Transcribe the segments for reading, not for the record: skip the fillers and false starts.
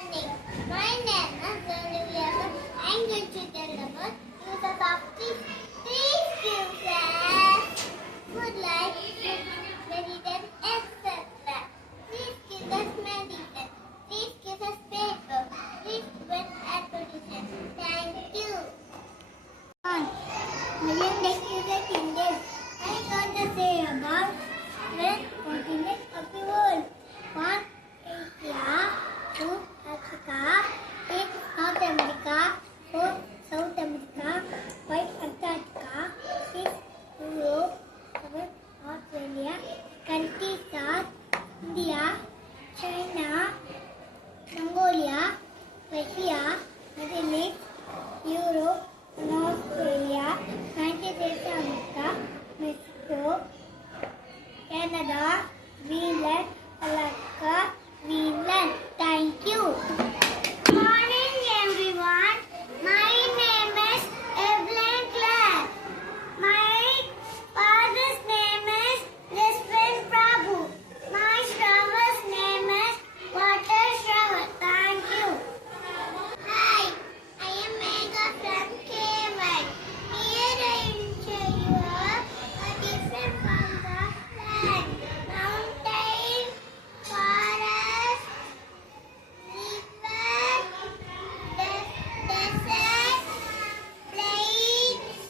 morning. My name is Olivia. I'm going to tell about uses of these uses. Food like medicine, etc. These give us medicine. These give us paper. These with advertisement. Thank you. Million different Indians. I'm going to say about the continent of the world. One Asia, two Africa, three North America, four South America, five Antarctica, six Europe, seven Australia. Countries are India, China, Mongolia, Russia, Middle East, Europe, and Australia, United States of America, Mexico, Canada, Greenland, Alaska, Greenland. Thank you. Morning, everyone. My name is Evelyn Clark. My father's name is Lisbon Prabhu. My shower's name is Water Shower. Thank you. Hi, I am Megha from K1. Here I will show you a different from the land. Mountain, forest, river, desert, plains,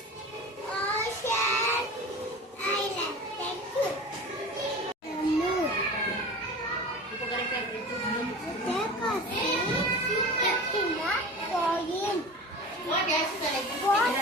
ocean, island. Thank you. The moon. Take a seat in the soil. What